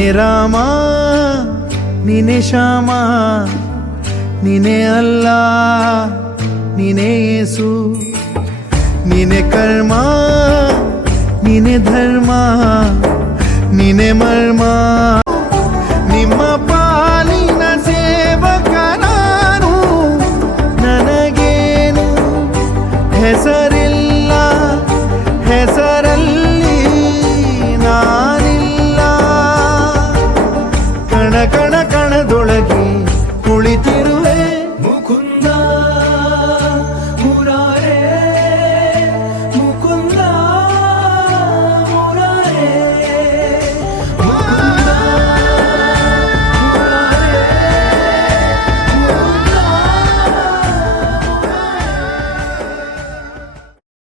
ನೀನೆ ರಾಮ ನೀನೆ ಶ್ಯಾಮ ನೀನೆ ಅಲ್ಲ ನೀನೆ ಯೇಸು ನೀನೆ ಕರ್ಮ ನೀನೆ ಧರ್ಮ ನೀನೆ ಮರ್ಮ ನಿಮ್ಮ ಪಾಲಿನ ಸೇವಕ ನಾನು ನನಗೇನು ಹೆಸರಿಲ್ಲ ಹೆಸರಲ್ಲಿ ನಾನಿಲ್ಲ ಕಣ ಕಣ